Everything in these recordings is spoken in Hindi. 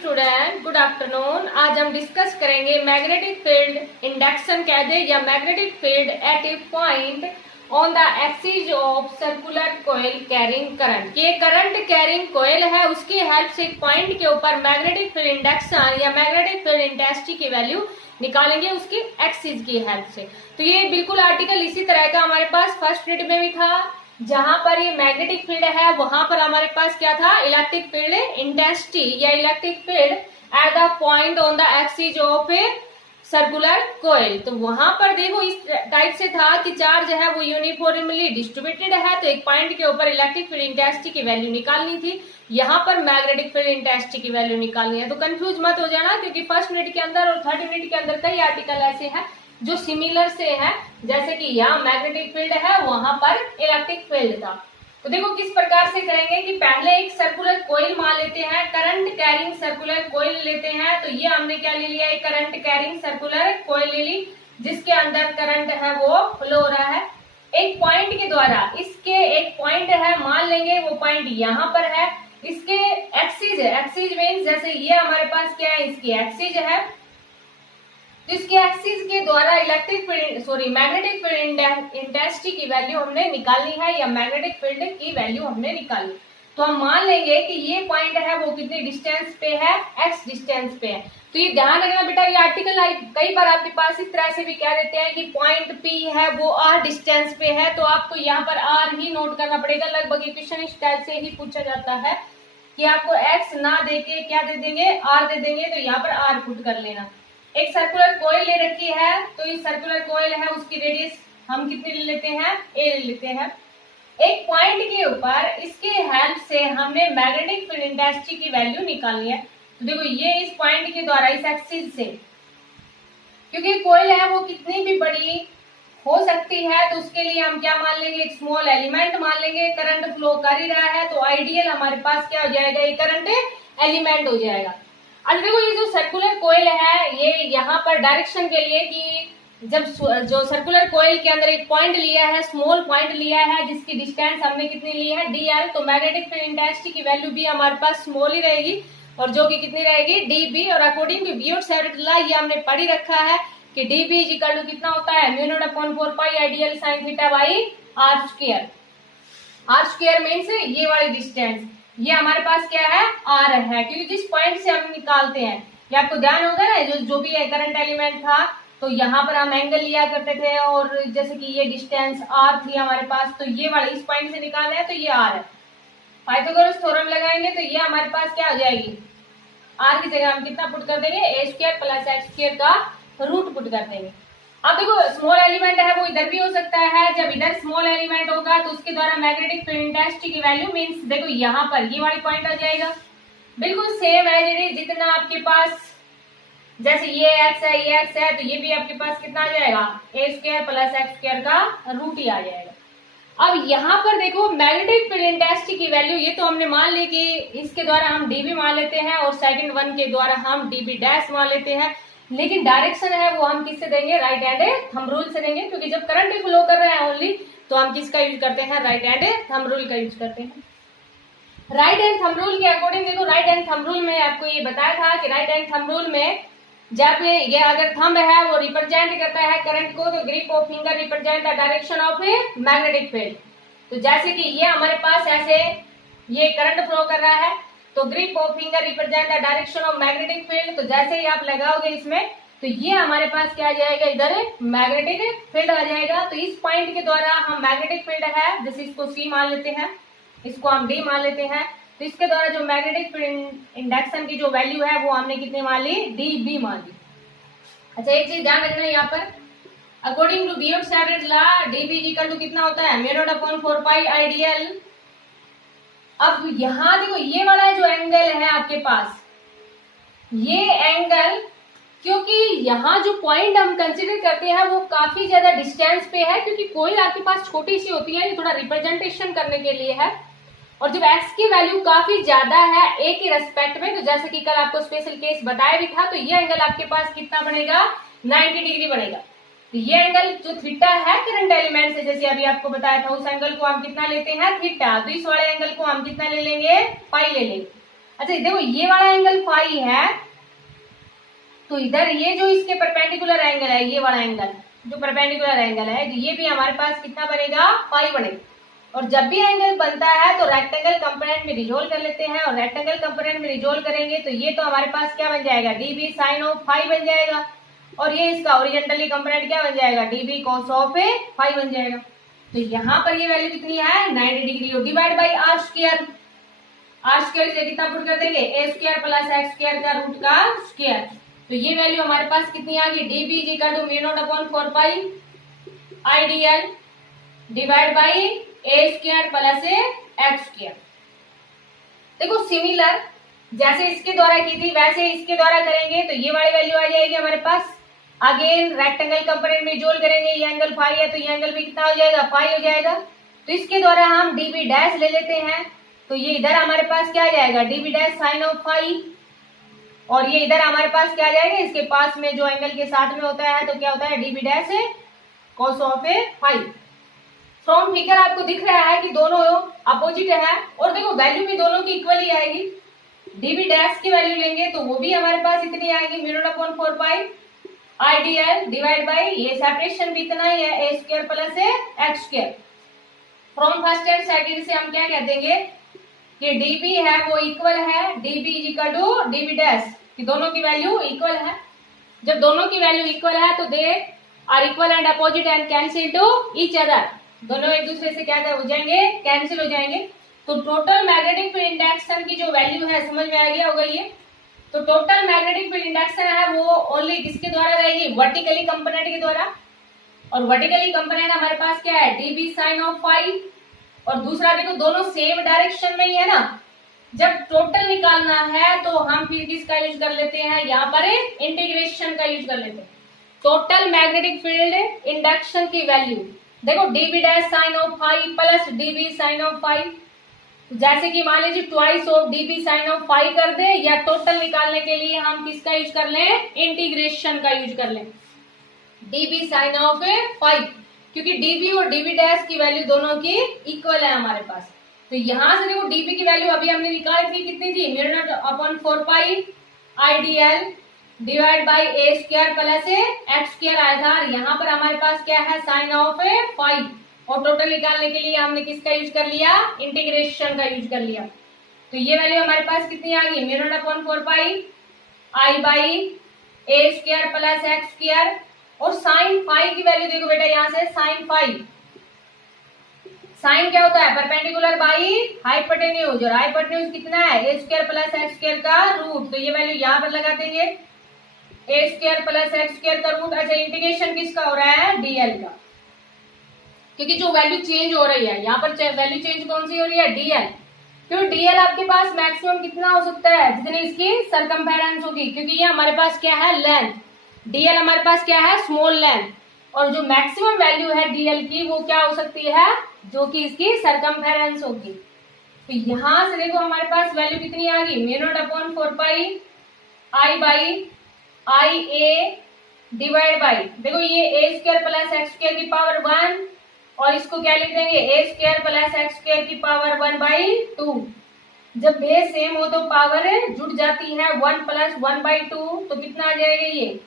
Student, good afternoon. आज हम डिस्कस करेंगे मैग्नेटिक फील्ड इंडक्शन कह दे या magnetic field at a point on the axis of circular coil carrying current. ये करंट कैरिंग कॉइल है, उसकी हेल्प से एक पॉइंट के ऊपर मैग्नेटिक फील्ड इंडक्शन या मैग्नेटिक फील्ड इंटेंसिटी की वैल्यू निकालेंगे उसकी एक्सिस की हेल्प से। तो ये बिल्कुल आर्टिकल इसी तरह का हमारे पास फर्स्ट यूनिट में भी था, जहां पर ये मैग्नेटिक फील्ड है वहां पर हमारे पास क्या था, इलेक्ट्रिक फील्ड इंटेंसिटी या electric field at the point on the axis of a circular coil. तो वहां पर देखो इस टाइप से था कि चार्ज है वो यूनिफॉर्मली डिस्ट्रीब्यूटेड है, तो एक पॉइंट के ऊपर इलेक्ट्रिक फील्ड इंटेंसिटी की वैल्यू निकालनी थी, यहाँ पर मैग्नेटिक फील्ड इंटेंसिटी की वैल्यू निकालनी है। तो कंफ्यूज मत हो जाना, क्योंकि फर्स्ट यूनिट के अंदर और थर्ड यूनिट के अंदर कई आर्टिकल ऐसे हैं जो सिमिलर से है, जैसे कि यहाँ मैग्नेटिक फील्ड है वहां पर इलेक्ट्रिक फील्ड था। तो देखो किस प्रकार से करेंगे कि पहले एक सर्कुलर कॉइल मान लेते हैं, करंट कैरिंग सर्कुलर कॉइल लेते हैं। तो ये हमने क्या ले लिया, एक करंट कैरिंग सर्कुलर कॉइल ले ली, जिसके अंदर करंट है वो फ्लो हो रहा है एक पॉइंट के द्वारा। इसके एक पॉइंट है, मान लेंगे वो पॉइंट यहाँ पर है, इसके एक्सिस है, एक्सिस मीन्स जैसे ये हमारे पास क्या है, इसकी एक्सिस है, तो इसके एक्सिस के द्वारा मैग्नेटिक फील्ड इंटेंसिटी की वैल्यू हमने निकालनी है या मैग्नेटिक फील्ड की वैल्यू हमने निकाली। तो हम मान लेंगे कि ये पॉइंट है वो कितने डिस्टेंस पे है, x डिस्टेंस पे है। तो ये ध्यान रखना बेटा, ये आर्टिकल कई बार आपके पास इस तरह से भी कह देते हैं कि पॉइंट P है वो r डिस्टेंस पे है, तो आपको यहाँ पर r ही नोट करना पड़ेगा। लगभग ये क्वेश्चन इस टाइप से ही पूछा जाता है कि आपको x ना देके क्या दे देंगे, r दे देंगे, तो यहाँ पर r पुट कर लेना। एक सर्कुलर कॉइल ले रखी है, तो ये सर्कुलर कॉइल है, उसकी रेडियस हम कितनी ले लेते हैं, a ले लेते हैं। एक पॉइंट के ऊपर इसके हेल्प से हमने मैग्नेटिक फील्ड इंटेंसिटी की वैल्यू निकालनी है। तो देखो ये इस पॉइंट के द्वारा इस एक्सिस से, क्योंकि कॉइल है वो कितनी भी बड़ी हो सकती है, तो उसके लिए हम क्या मान लेंगे, एक स्मॉल एलिमेंट मान लेंगे। करंट फ्लो कर ही रहा है, तो आइडियल हमारे पास क्या हो जाएगा, ये करंट एलिमेंट हो जाएगा। अब देखो ये जो सर्कुलर कॉइल है, ये यहाँ पर डायरेक्शन के लिए कि जब जो सर्कुलर कॉइल के अंदर एक पॉइंट लिया है, स्मॉल पॉइंट लिया है, जिसकी डिस्टेंस हमने कितनी ली है, dl, तो मैग्नेटिक फील्ड इंटेंसिटी की वैल्यू भी हमारे पास स्मॉल ही रहेगी, और जो कि कितनी रहेगी, db। और अकॉर्डिंग टू बियोट्स एवरेज लॉ ये हमने पढ़ी रखा है कि db इज इक्वल टू कितना होता है, mu naught upon 4 pi ideal sine theta by r square. r square means ये वाली डिस्टेंस, ये हमारे पास क्या है, r है, क्योंकि जिस पॉइंट से हम निकालते हैं, ये आपको ध्यान होगा ना, जो भी करंट एलिमेंट था, तो यहाँ पर हम एंगल लिया करते थे, और जैसे कि ये डिस्टेंस r थी हमारे पास, तो ये वाला इस पॉइंट से निकालना है, तो ये r है। पाइथागोरस थ्योरम लगाएंगे तो ये हमारे पास क्या हो जाएगी, r की जगह हम कितना पुट कर देंगे, a square plus x square का रूट पुट कर देंगे। अब देखो स्मॉल एलिमेंट है वो इधर भी हो सकता है, जब इधर स्मॉल एलिमेंट होगा तो उसके द्वारा मैग्नेटिक फील्ड इंटेंसिटी की वैल्यू मींस देखो यहाँ पर ये वाली पॉइंट आ जाएगा, बिल्कुल सेम है जितना आपके पास, जैसे ये x है, ये x है, तो ये भी आपके पास कितना आ जाएगा, a square plus x square का रूट ही आ जाएगा। अब यहाँ पर देखो मैग्नेटिक फील्ड इंटेंसिटी की वैल्यू, ये तो हमने मान ली कि इसके द्वारा हम dB मान लेते हैं, और सेकंड वन के द्वारा हम dB डैश मान लेते हैं, लेकिन डायरेक्शन है वो हम किससे देंगे, राइट हैंड थंब रूल से देंगे, क्योंकि जब करंट फ्लो कर रहा है ओनली, तो हम किसका यूज करते हैं, राइट हैंड थंब रूल का यूज करते हैं। राइट हैंड थंब रूल के अकॉर्डिंग देखो, राइट हैंड थंब रूल में आपको ये बताया था कि राइट हैंड थंब रूल में जब ये अगर थंब है वो रिप्रेजेंट करता है करंट को, तो grip of finger represent the direction of a magnetic field. तो जैसे कि ये हमारे पास ऐसे ये करंट फ्लो कर रहा है, तो grip of finger represent the direction of magnetic field. तो जैसे ही आप लगाओगे इसमें, तो ये हमारे पास क्या आ जाएगा, इधर मैग्नेटिक फील्ड आ जाएगा। तो इस पॉइंट के द्वारा हम मैग्नेटिक फील्ड है, जैसे इसको C मान लेते हैं, इसको हम D मान लेते हैं, तो इसके द्वारा जो मैग्नेटिक फील्ड इंडक्शन की जो वैल्यू है वो हमने कितने मान ली, dB मान ली। अच्छा एक चीज ध्यान रखना है यहाँ पर, अकॉर्डिंग टू बियोट्स एवरेज लॉ dB इक्वल टू कितना होता है, mu naught upon 4 pi I dl. अब यहाँ देखो ये वाला जो एंगल है आपके पास, ये एंगल, क्योंकि यहाँ जो पॉइंट हम कंसीडर करते हैं वो काफी ज्यादा डिस्टेंस पे है, क्योंकि कॉइल आपके पास छोटी सी होती है, ये थोड़ा रिप्रेजेंटेशन करने के लिए है, और जब x की वैल्यू काफी ज्यादा है a के रेस्पेक्ट में, तो जैसे कि कल आपको स्पेशल केस बताया भी था, तो ये एंगल आपके पास कितना बनेगा, 90 डिग्री बनेगा। तो ये एंगल जो थीटा है करंट एलिमेंट से, जैसे अभी आपको बताया था, उस एंगल को हम कितना लेते हैं, थीटा। तो इस वाले एंगल को हम कितना ले लेंगे, पाई ले लेंगे। अच्छा देखो ये वाला एंगल फाई है, तो इधर ये जो इसके परपेंडिकुलर एंगल है, ये वाला एंगल जो परपेंडिकुलर एंगल है, तो ये भी हमारे पास कितना बनेगा, फाई बनेगा। और जब भी एंगल बनता है तो रेक्टेंगल कंपोनेंट में रिजोल्व कर लेते हैं, और रेक्टेंगल कंपोनेंट में रिजोल्व करेंगे तो ये तो हमारे पास क्या बन जाएगा, डीबी साइन ऑफ फाई बन जाएगा, और ये इसका ओरिजेंटली कंपोनेंट क्या बन जाएगा, डीबी कॉस ऑफ फाई बन जाएगा। तो यहाँ पर ये वैल्यू कितनी है, 90 डिग्री, और divide by r square, r square से कितना पुट कर देंगे, a square plus x square का रूट का स्क्वायर। तो ये वैल्यू हमारे पास कितनी आ गई, dB is equal to mu naught upon 4 pi IDL divide by a square plus x square. देखो सिमिलर जैसे इसके द्वारा की थी वैसे इसके द्वारा करेंगे तो ये वाली वैल्यू आ जाएगी हमारे पास। अगेन रेक्टेंगल कंपोनेंट में जोड़ करेंगे, ये एंगल फाई है तो ये एंगल भी कितना हो जाएगा, फाई हो जाएगा। तो इसके द्वारा हम डीबी डैश ले लेते हैं, तो ये इधर हमारे पास क्या आ जाएगा, dB dash sine of phi, और ये इधर हमारे पास क्या आ जाएगा, इसके पास में जो एंगल के साथ में होता है तो क्या होता है, dB dash cos of phi. From figure आपको दिख रहा है कि दोनों अपोजिट है, और देखो वैल्यू भी दोनों की इक्वल ही आएगी। डीबी डैश की वैल्यू लेंगे तो वो भी हमारे पास इतनी आएगी, mu naught upon 4 pi IDL divide by, ये सेपरेशन भी इतना ही है, a square plus x square. From first and second से हम क्या कह देंगे कि डीबी है वो इक्वल है, dB is equal to dB dash, कि दोनों की वैल्यू इक्वल है। जब दोनों की वैल्यू इक्वल है तो they are equal and opposite and cancel to each other, दोनों एक दूसरे से क्या हो जाएंगे, कैंसिल हो जाएंगे। तो टोटल मैग्नेटिक फील्ड इंडक्शन की जो वैल्यू है समझ में आ गया होगा ये। तो टोटल मैग्नेटिक फील्ड इंडक्शन है वो ओनली किसके द्वारा रहेगी, वर्टिकली कंपोनेंट के द्वारा, और वर्टिकली कंपोनेंट हमारे पास क्या है, डीबी साइन ऑफ फाई, और दूसरा देखो दोनों सेम डायरेक्शन में ही है ना। जब टोटल निकालना है तो हम फिर किसका यूज कर लेते हैं, यहाँ पर इंटीग्रेशन का यूज कर लेते हैं। टोटल मैग्नेटिक फील्ड इंडक्शन की वैल्यू देखो, dB dash sine of phi plus dB sine of phi, जैसे कि मान लीजिए twice of dB sine of phi कर दे, या टोटल निकालने के लिए हम किसका यूज कर लें, इंटीग्रेशन का यूज कर लें, डीबी साइन ऑफ फाई, क्योंकि डीबी और डीबी डैश की वैल्यू दोनों की इक्वल है हमारे पास। तो यहां से देखो डीबी की वैल्यू अभी हमने निकाली थी, कितनी थी, mu naught upon 4 pi IDL divide by a square plus x square आया था, और यहाँ पर हमारे पास क्या है, साइन ऑफ फाई, और टोटल निकालने के लिए हमने किसका यूज कर लिया, इंटीग्रेशन का यूज कर लिया। तो ये वैल्यू हमारे पास कितनी आ गई, mu naught upon 4 pi I by a square plus x square, और साइन फाई की वैल्यू देखो बेटा, यहाँ से साइन फाई, साइन क्या होता है, परपेंडिकुलर बाई हाइपोटेन्यूज, और हाइपोटेन्यूज कितना है, a square plus x square का रूट। तो ये वैल्यू यहाँ पर लगा देंगे, a square plus x square का रूट। अच्छा इंटीग्रेशन किसका हो रहा है, डीएल का, क्योंकि जो वैल्यू चेंज हो रही है यहाँ पर वैल्यू चेंज कौन सी हो रही है, डीएल। क्योंकि डीएल आपके पास मैक्सिमम कितना हो सकता है, जितनी इसकी सरकमफेरेंस होगी, क्योंकि ये हमारे पास क्या है, लेंथ, डीएल हमारे पास क्या है, स्मॉल लेंथ, और जो मैक्सिमम वैल्यू है डीएल की वो क्या हो सकती है, जो कि इसकी सरकमफेरेंस होगी। तो यहां से देखो हमारे पास वैल्यू कितनी आ गई, mu naught upon 4 pi I by I A divide by, देखो ये ए स्क्वायर प्लस एक्स स्क्वायर की पावर 1, और इसको क्या लिख देंगे, a square plus x square की पावर 1/2। जब बेस सेम हो तो पावर जुड़ जाती है, 1 प्लस 1/2, तो कितना आ जाएगा ये,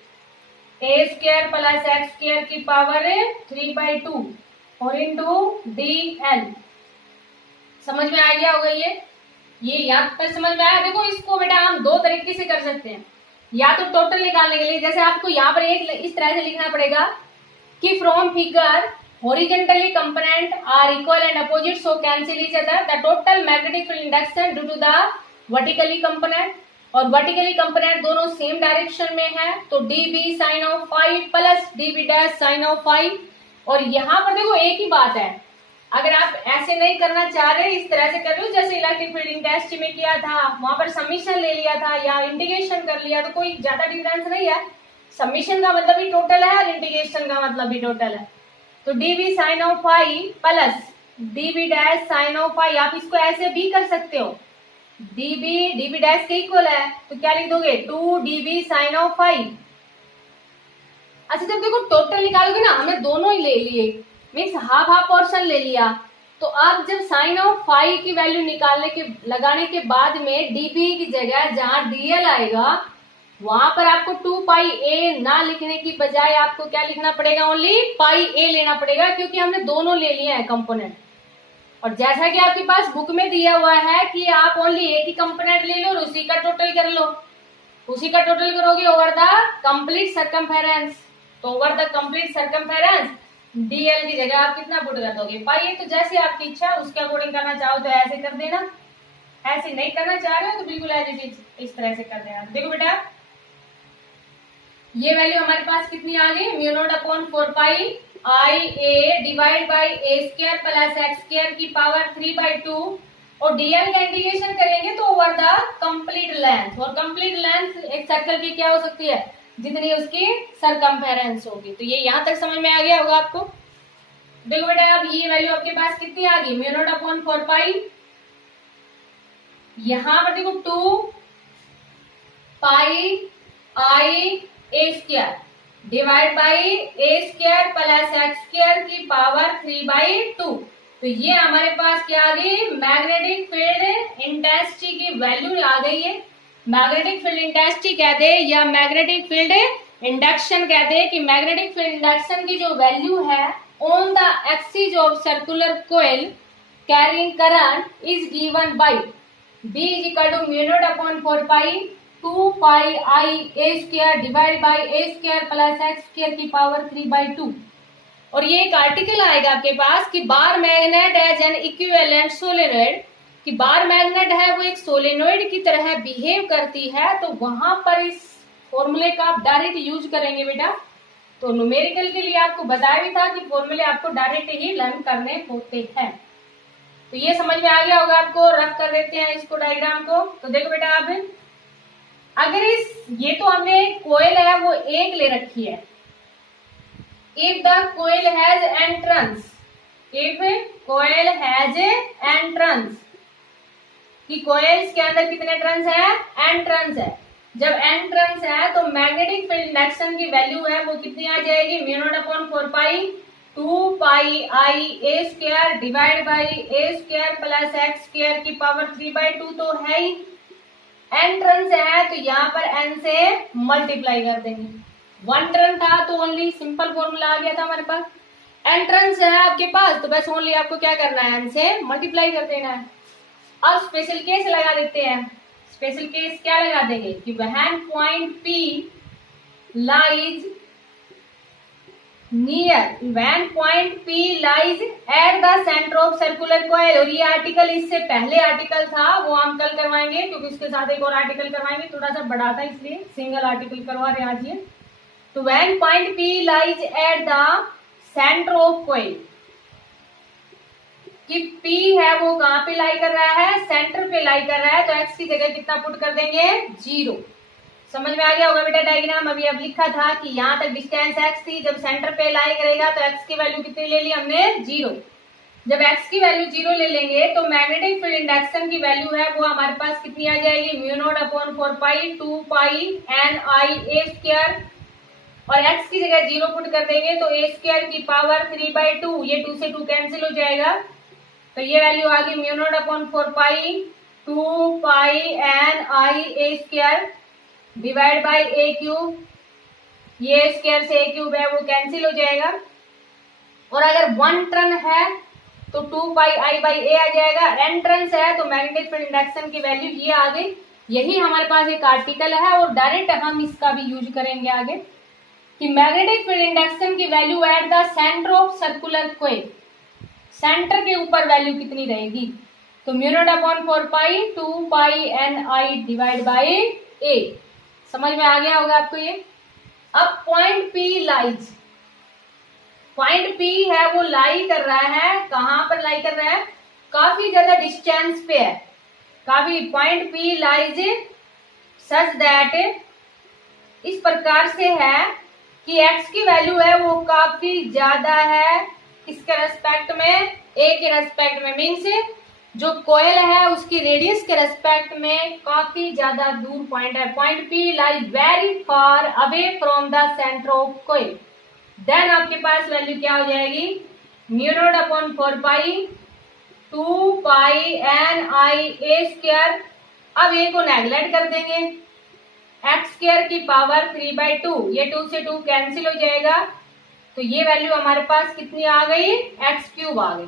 ए स्क्वायर प्लस एक्स स्क्वायर की पावर 3/2 और इंटू डी एल। समझ में आ गया होगा ये यहाँ पर समझ में आया। देखो इसको बेटा हम दो तरीके से कर सकते हैं, या तो टोटल निकालने के लिए जैसे आपको यहाँ पर एक इस तरह से लिखना पड़ेगा कि from figure horizontally component are equal and opposite so cancel each other, the total magnetic field induction due to the vertically component, और vertically component दोनों सेम डायरेक्शन में है, तो db sin of phi plus db dash sin of phi। और यहाँ पर देखो एक ही बात है, अगर आप ऐसे नहीं करना चाह रहे, इस तरह से कर रहे हो जैसे इलेक्ट्रिक फील्ड टेस्ट में किया था, वहां पर समीशन ले लिया था या इंटीग्रेशन कर लिया, तो कोई ज्यादा डिफरेंस नहीं है। समीशन का मतलब भी टोटल है और इंटीग्रेशन का मतलब भी टोटल है। तो db sine of phi plus db dash sine of phi, आप इसको ऐसे भी कर सकते हो, db डैश के इक्वल है तो क्या लिख दोगे, 2db साइन ऑफ फाई। अच्छा जब देखो टोटल निकालोगे ना, हमने दोनों ही ले लिए, मीन्स हाफ हाफ पोर्शन ले लिया, तो अब जब साइन ऑफ फाई की वैल्यू लगाने के बाद में डीबी की जगह जहां डीएल आएगा वहां पर आपको 2 पाई ए ना लिखने की बजाय आपको क्या लिखना पड़ेगा, ओनली पाई ए लेना पड़ेगा, क्योंकि हमने दोनों ले लिए हैं कंपोनेंट। और जैसा कि आपके पास बुक में दिया हुआ है कि आप ओनली एक ही कंपोनेंट ले लो और उसी का टोटल कर लो, उसी का टोटल करोगे ओवर द कंप्लीट सर्कमफेरेंस। तो over the complete circumference DL की जगह आप कितना पुट कर दोगे, पाई ए। तो जैसे आपकी इच्छा उसके अकॉर्डिंग करना चाहो तो ऐसे कर देना, ऐसे नहीं करना चाह रहे हो तो बिल्कुल एज इट इज इस तरह से कर देना। देखो बेटा ये वैल्यू हमारे पास कितनी आ गई, mu naught upon 4 pi I A divide by a square plus x square की पावर 3/2। और डीएल का इंटीग्रेशन करेंगे तो ओवर द कंप्लीट लेंथ, और कंप्लीट लेंथ एक सर्कल की क्या हो सकती है, जितनी उसकी सरकमफेरेंस होगी। तो ये यहां तक समझ में आ गया होगा आपको। देखो बेटा अब ये वैल्यू आपके पास कितनी आ गई, म्यू नॉट अपॉन 4 पाई, यहां पर देखो 2 pi I a square divide by a square plus x square की पावर 3/2। तो ये हमारे पास क्या आ गई, मैग्नेटिक फील्ड इंटेंसिटी की वैल्यू आ गई है। मैग्नेटिक फील्ड इंटेंसिटी कह दे या मैग्नेटिक फील्ड इंडक्शन कह दे कि मैग्नेटिक फील्ड इंडक्शन की जो वैल्यू है on the axis of circular coil carrying current is given by B is equal to mu naught upon 4 pi 2 pi I a square divide by a square plus x square की पावर 3/2। और ये एक आर्टिकल आएगा आपके पास कि bar magnet as an equivalent solenoid, कि बार मैग्नेट है वो एक सोलेनोइड की तरह बिहेव करती है। तो वहां पर इस फॉर्मूले का आप डायरेक्ट यूज करेंगे बेटा। तो न्यूमेरिकल के लिए आपको बताया भी था कि फॉर्मूले आपको डायरेक्ट ही लर्न करने होते हैं। तो ये समझ में आ गया होगा आपको। रफ कर देते हैं इसको डायग्राम को। तो देखो बेटा आप अगर ये तो हमने कोयल है वो एक ले रखी है, if the coil has N turns, if coil has N turns, कि कोयल्स के अंदर कितने ट्रंस है, एंट्रेंस है। जब एंट्रेंस है तो मैग्नेटिक फील्ड इंडक्शन की वैल्यू है वो कितनी आ जाएगी, mu naught upon 4 pi 2 pi I a square divide by a square plus x square की पावर 3/2। तो है ही एंट्रेंस है तो यहाँ पर एन से मल्टीप्लाई कर देंगे। 1 टर्न था तो ओनली सिंपल फॉर्मूला आ गया था हमारे पास। एंट्रेंस है आपके पास तो बस ओनली आपको क्या करना है, एन से मल्टीप्लाई कर देना है। अब स्पेशल केस लगा देते हैं। स्पेशल केस क्या लगा देंगे कि when point P lies near, when point P lies at the centre of circular coil. और ये आर्टिकल इससे पहले आर्टिकल था वो हम कल करवाएंगे क्योंकि इसके साथ एक और आर्टिकल करवाएंगे, थोड़ा सा बड़ा था इसलिए सिंगल आर्टिकल करवा रहे हैं आज ये। तो when point P lies at the centre of coil, कि P है वो कहां पे लाई कर रहा है, सेंटर पे लाई कर रहा है। तो x की जगह कितना पुट कर देंगे, 0। समझ में आ गया होगा बेटा डायग्राम। अभी अब लिखा था कि यहाँ तक डिस्टेंस x थी, जब सेंटर पे लाई करेगा तो x की वैल्यू कितनी ले ली हमने, 0। जब x की वैल्यू 0 ले लेंगे तो मैग्नेटिक फील्ड इंडक्शन की वैल्यू है वो हमारे पास कितनी आ जाएगी, mu naught upon 4 pi 2 pi N I a square. और x की जगह 0 पुट कर देंगे तो a स्क्वायर की पावर 3/2, ये 2 से 2 कैंसिल हो जाएगा। तो ये वैल्यू आ गई mu naught upon 4 pi 2 pi N I a square divide by a cube. ये स्क्वायर से ए क्यूब है वो कैंसिल हो जाएगा। और अगर 1 टर्न है तो 2 पाई आई बाई ए आ जाएगा। एन टर्न्स है तो मैग्नेटिक फील्ड इंडक्शन की वैल्यू ये आ गई। यही हमारे पास एक आर्टिकल है और डायरेक्ट हम इसका भी यूज करेंगे आगे कि मैग्नेटिक फील्ड इंडक्शन की value at the centre of circular coil, centre के ऊपर वैल्यू कितनी रहेगी। तो mu naught upon 4 pi 2 pi N I divide by A. समझ में आ गया होगा आपको ये। अब point P lies, point P है वो लाई कर रहा है, कहां पर लाई कर रहा है, काफी ज्यादा डिस्टेंस पे है। काफी point P lies such that, इस प्रकार से है कि x की वैल्यू है वो काफी ज्यादा है किसके रेस्पेक्ट में, a के रेस्पेक्ट में। मीन्स जो कोयल है उसकी रेडियस के रेस्पेक्ट में काफी ज्यादा दूर पॉइंट है। Point P lies very far away from the centre of coil. Then आपके पास वैल्यू क्या हो जाएगी, mu naught upon 4 pi 2 pi NiA²। अब ए को नेगलेक्ट कर देंगे, x² की पावर 3/2, ये 2 से 2 कैंसिल हो जाएगा, तो ये वैल्यू हमारे पास कितनी आ गई, x³ आ गई।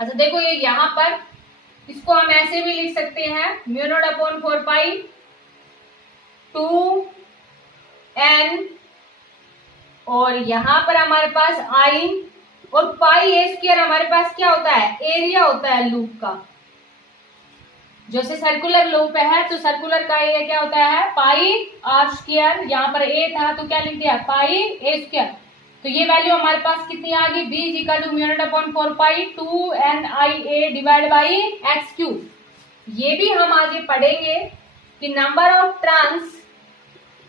अच्छा देखो ये यहाँ पर इसको हम ऐसे भी लिख सकते हैं, μ0/4 पाई 2n, और यहाँ पर हमारे पास i, और पाई A² हमारे पास क्या होता है, एरिया होता है लूप का। जैसे सर्कुलर लूप है तो सर्कुलर का एरिया क्या होता है, पाई r²। यहाँ पर a था तो क्या लिख दिया, पाई A²। तो ये वैल्यू हमारे पास कितनी आ गई, b = μ0/4 pi 2NiA divide by x³। ये भी हम आगे पढ़ेंगे कि number of turns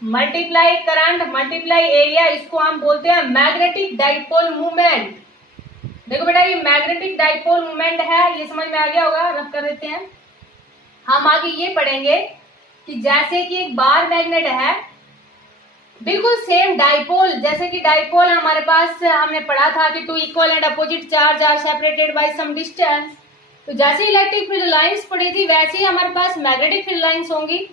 multiply current multiply area, इसको हम बोलते हैं मैग्नेटिक डाइपोल मूवमेंट। देखो बेटा ये मैग्नेटिक डाइपोल मूवमेंट है, ये समझ में आ गया होगा, रफ कर देते हैं। हम आगे ये पढ़ेंगे कि जैसे कि एक बार मैग्नेट है, बिल्कुल सेम डाइपोल, जैसे कि डाइपोल हमारे पास हमने पढ़ा था कि 2 equal and opposite charge are separated by some distance. तो जैसे इलेक्ट्रिक फील्ड लाइंस पढ़ी थी वैसे ही हमारे पास मैग्नेटिक फील्ड लाइंस होंगी।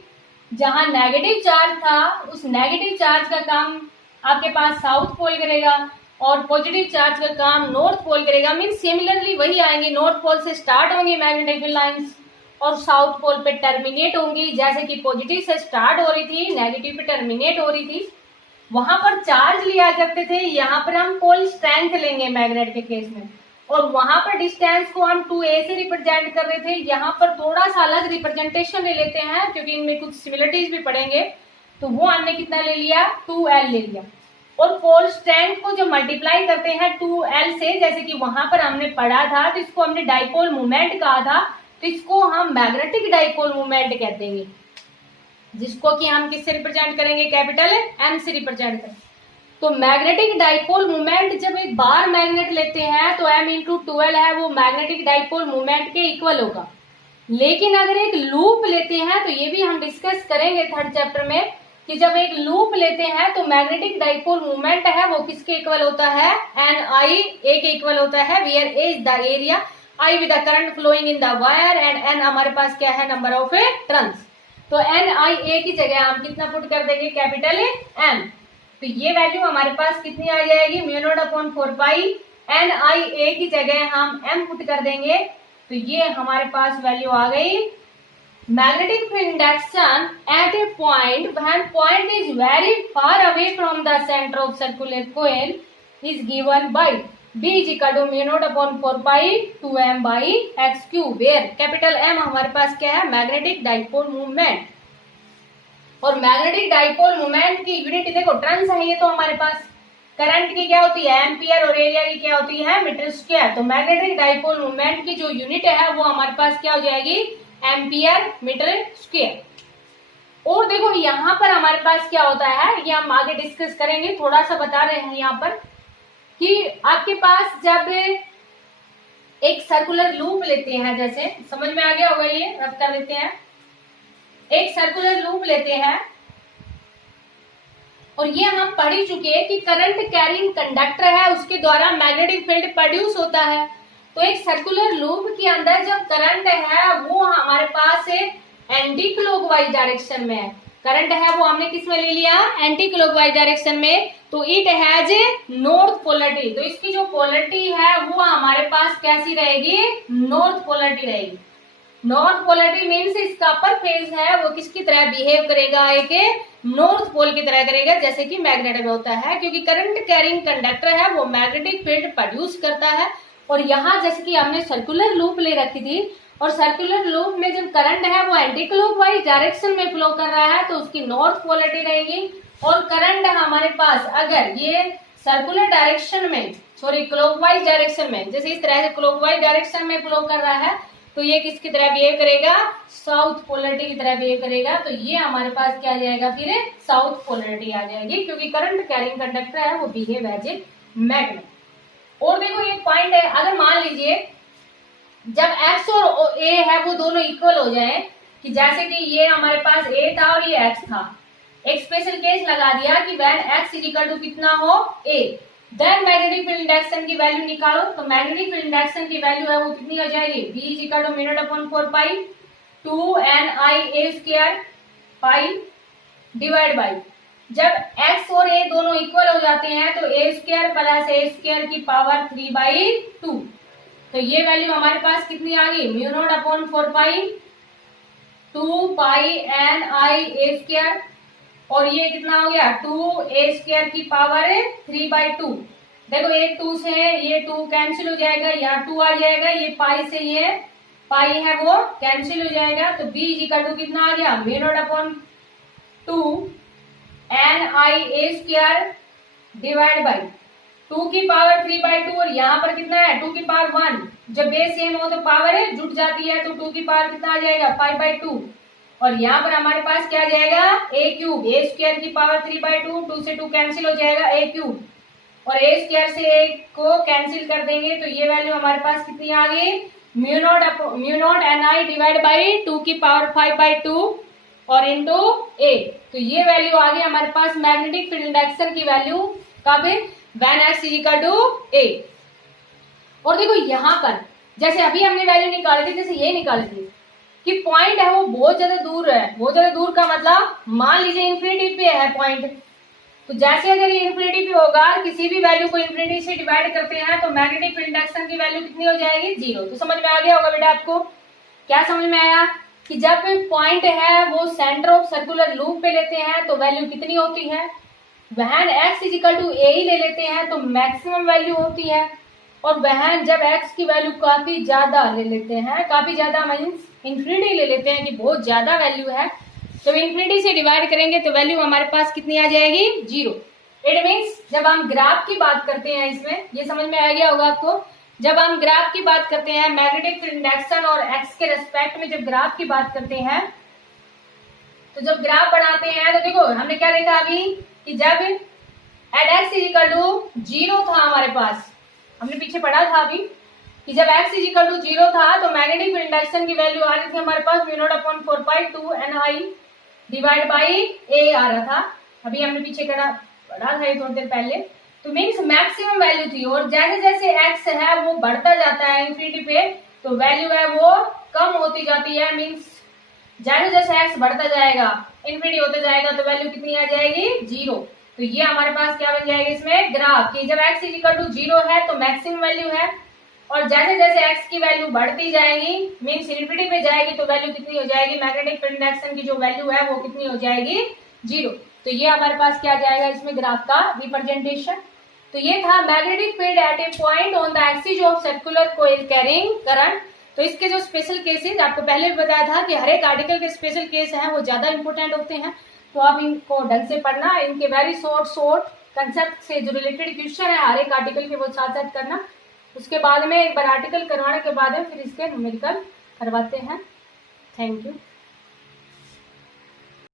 जहां नेगेटिव चार्ज था उस नेगेटिव चार्ज का काम आपके पास साउथ पोल करेगा और पॉजिटिव चार्ज का काम नॉर्थ पोल करेगा। मीन सिमिलरली वही आएंगे, नॉर्थ पोल से स्टार्ट होंगी मैग्नेटिक फील्ड लाइंस और साउथ पोल पे टर्मिनेट होंगी। जैसे कि पॉजिटिव से स्टार्ट हो रही थी, नेगेटिव पे टर्मिनेट हो रही थी, वहां पर चार्ज लिया करते थे, यहाँ पर हम पोल स्ट्रेंथ लेंगे मैग्नेट के केस में, और वहां पर डिस्टेंस को हम 2a से रिप्रेजेंट कर रहे थे। यहाँ पर थोड़ा सा अलग रिप्रेजेंटेशन ले लेते हैं क्योंकि इनमें कुछ सिमिलरिटीज भी पढ़ेंगे। तो वो हमने कितना ले लिया, 2l ले लिया, और पोल स्ट्रेंथ को जो मल्टीप्लाई करते हैं 2l से, जैसे कि वहां पर हमने पढ़ा था, तो इसको हमने डाइपोल मूवमेंट कहा था, तो इसको हम मैग्नेटिक डाइपोल मूवमेंट कहते हैं, जिसको कि हम किससे रिप्रेजेंट करेंगे, कैपिटल M से रिप्रेजेंट करेंगे। तो मैग्नेटिक डाइपोल मूवमेंट जब एक बार मैग्नेट लेते हैं तो M × 2l है, वो मैग्नेटिक डाइपोल मूवमेंट के इक्वल होगा। लेकिन अगर एक लूप लेते हैं, तो ये भी हम डिस्कस करेंगे 3rd चैप्टर में, कि जब एक लूप लेते हैं तो मैग्नेटिक डाइपोल मूवमेंट है वो किसके इक्वल होता है, NiA के इक्वल होता है, where A is the area, I with the current flowing in the wire, and N हमारे पास क्या है, नंबर ऑफ टर्न्स। तो NiA की जगह हम कितना पुट कर देंगे, कैपिटल M। तो ये वैल्यू हमारे पास कितनी आ जाएगी, μ0/4 पाई NiA की जगह हम M पुट कर देंगे, तो ये हमारे पास वैल्यू आ गई। Magnetic field induction at a point when point is very far away from the centre of circular coil is given by B = μ0/4 pi 2m by x³, where capital M हमारे पास क्या है, मैग्नेटिक डाइपोल मूवमेंट। और मैग्नेटिक डाइपोल मूवमेंट की यूनिट देखो टर्न्स है, ये तो हमारे पास करंट की क्या होती है, एम्पियर, और एरिया की क्या होती है, मीटर स्क्वायर। तो मैग्नेटिक डाइपोल मूवमेंट की जो यूनिट है वो हमारे पास क्या हो जाएगी, एम्पियर मीटर स्क्वायर। और देखो यहाँ पर हमारे पास क्या होता है, ये हम आगे डिस्कस करेंगे, थोड़ा सा बता रहे हैं यहाँ पर कि आपके पास जब एक सर्कुलर लूप लेते हैं, जैसे समझ में आ गया होगा, ये रब कर लेते हैं, एक सर्कुलर लूप लेते हैं, और ये हम पढ़ ही चुके हैं कि करंट कैरिंग कंडक्टर है उसके द्वारा मैग्नेटिक फील्ड प्रोड्यूस होता है। तो एक सर्कुलर लूप के अंदर जब करंट है वो हमारे पास एंटी क्लॉकवाइज डायरेक्शन में है, करंट है वो हमने किस में ले लिया, एंटी क्लॉकवाइज डायरेक्शन में, तो it has a north polarity. तो इसकी जो पोलरिटी है वो हमारे पास कैसी रहेगी, नॉर्थ पोलरिटी रहेगी। नॉर्थ पोलरिटी मीन्स इसका अपर फेज है वो किसकी तरह बिहेव करेगा, एक नॉर्थ पोल की तरह करेगा, जैसे कि मैग्नेट में होता है, क्योंकि करंट कैरिंग कंडक्टर है वो मैग्नेटिक फील्ड प्रोड्यूस करता है। और यहाँ जैसे कि हमने सर्कुलर लूप ले रखी थी, और सर्कुलर लूप में जब करंट है वो एंटी क्लॉकवाइज डायरेक्शन में फ्लो कर रहा है तो उसकी नॉर्थ पोलरिटी रहेगी। और करंट हमारे पास अगर ये सर्कुलर डायरेक्शन में, सॉरी क्लॉकवाइज डायरेक्शन में, जैसे इस तरह से क्लॉकवाइज डायरेक्शन में फ्लो कर रहा है तो ये किसकी तरह बिहेव करेगा, साउथ पोलरिटी की तरह बिहेव करेगा। तो ये हमारे पास क्या आ जाएगा, फिर साउथ पोलरिटी आ जाएगी, क्योंकि करंट कैरिंग कंडक्टर है वो बिहेव एज ए मैग्नेट। और देखो ये पॉइंट है, अगर मान लीजिए जब x और a है वो दोनों इक्वल हो जाए, कि जैसे कि ये हमारे पास a था और ये x था, एक स्पेशल केस लगा दिया कि वैन x = कितना हो a, then magnetic field induction की वैल्यू निकालो। तो मैग्नेटिक फील्ड इंडक्शन की वैल्यू है वो कितनी हो जाएगी, V is equal to mu naught upon 4 pi 2 NI A² pi divide by, जब x और a दोनों इक्वल हो जाते हैं तो A² प्लस A² की पावर 3/2। तो ये वैल्यू हमारे पास कितनी आ गई, म्यू नॉट अपॉन 4 पाई 2 पाई NI A², और ये कितना हो गया 2A² की पावर 3/2। देखो एक 2 से ये 2 कैंसिल हो जाएगा, यहाँ 2 आ जाएगा, ये पाई से ये पाई है वो कैंसिल हो जाएगा। तो B इज इक्वल टू कितना आ गया, mu naught upon 2 NI A² divide by 2 की पावर 3/2, और यहाँ पर कितना है 2 की पावर 1। जब बेस सेम हो तो पावर जुट जाती है, तो 2 की पावर कितना आ जाएगा 5/2, और यहाँ पर हमारे पास क्या आ जाएगा A³ A² की पावर 3/2, 2 से 2 कैंसिल हो जाएगा A³, और A² से A को कैंसिल कर देंगे तो ये वैल्यू हमारे पास कितनी आ गई, mu not NI divide by 2 की पावर 5/2 और इंटू A। तो ये वैल्यू आ गई हमारे पास मैग्नेटिक फील्ड इंडक्शन की वैल्यू कब, when x is equal to A। और देखो यहाँ पर जैसे अभी हमने वैल्यू निकाली थी, जैसे ये निकाली थी कि पॉइंट है वो बहुत ज्यादा दूर है, बहुत ज्यादा दूर का मतलब मान लीजिए इंफिनिटी पे है पॉइंट, तो जैसे अगर ये इंफिनिटी पे होगा, किसी भी वैल्यू को इंफिनिटी से डिवाइड करते हैं तो मैग्नेटिक फील्ड इंडक्शन की वैल्यू कितनी हो जाएगी, 0। तो समझ में आ गया होगा बेटा आपको, क्या समझ में आया कि जब पॉइंट है वो सेंटर ऑफ सर्कुलर लूप पे लेते हैं तो वैल्यू कितनी होती है, वहन x इज इक्वल टू ए ही ले लेते हैं तो मैक्सिमम वैल्यू होती है, और वहन जब x की वैल्यू काफी ज्यादा ले लेते हैं, काफी ज्यादा मीन्स इंफिनिटी ले लेते हैं कि बहुत ज्यादा वैल्यू है, तो इंफिनिटी से डिवाइड करेंगे तो वैल्यू हमारे पास कितनी आ जाएगी, 0। इट मीन्स जब हम ग्राफ की बात करते हैं, इसमें ये समझ में आ गया होगा आपको, जब हम ग्राफ की बात करते हैं मैग्नेटिक फील्ड इंडक्शन और x के रेस्पेक्ट में जब ग्राफ की बात करते हैं, तो जब ग्राफ बनाते हैं तो देखो हमने क्या देखा अभी कि जब at x is equal to 0 था हमारे पास, हमने पीछे पढ़ा था अभी कि जब x इज इक्वल टू 0 था तो मैग्नेटिक फील्ड इंडक्शन की वैल्यू आ रही थी हमारे पास mu naught upon 4 pi 2 NI divide by A आ रहा था, अभी हमने पीछे पढ़ा था ये थोड़ी देर पहले। तो मीन्स मैक्सिमम वैल्यू थी, और जैसे जैसे x है वो बढ़ता जाता है इंफिनिटी पे तो वैल्यू है वो कम होती जाती है, मीन्स जैसे जैसे x बढ़ता जाएगा इंफिनिटी होता जाएगा तो वैल्यू कितनी आ जाएगी, 0। तो ये हमारे पास क्या बन जाएगा इसमें ग्राफ कि जब x इज इक्वल टू 0 है तो मैक्सिमम वैल्यू है, और जैसे जैसे x की वैल्यू बढ़ती जाएगी मीन्स इंफिनिटी पे जाएगी तो वैल्यू कितनी हो जाएगी, मैग्नेटिक फील्ड इंडक्शन की जो वैल्यू है वो कितनी हो जाएगी, 0। तो ये हमारे पास क्या जाएगा इसमें ग्राफ का रिप्रेजेंटेशन। तो ये था magnetic field at a point on the axis of circular coil carrying current. तो इसके जो स्पेशल केसेस आपको पहले भी बताया था कि हर एक आर्टिकल के स्पेशल केस हैं वो ज्यादा इंपॉर्टेंट होते हैं, तो आप इनको ढंग से पढ़ना, इनके वेरी शॉर्ट कंसेप्ट से जो रिलेटेड क्वेश्चन है हर एक आर्टिकल के वो साथ साथ करना। उसके बाद में एक बार आर्टिकल करवाने के बाद में फिर इसके न्यूमेरिकल करवाते हैं। Thank you.